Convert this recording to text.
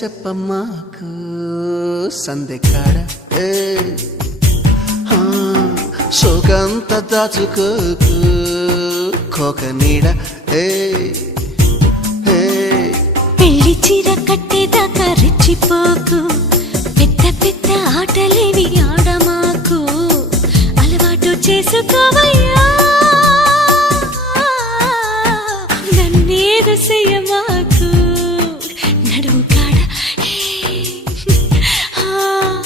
చెప్పమ్మాకు సందెకాడ సోకంత దాచుకోకు కోక నీడ పెళ్లి చీర కట్టేదాకా రెచ్చిపోకు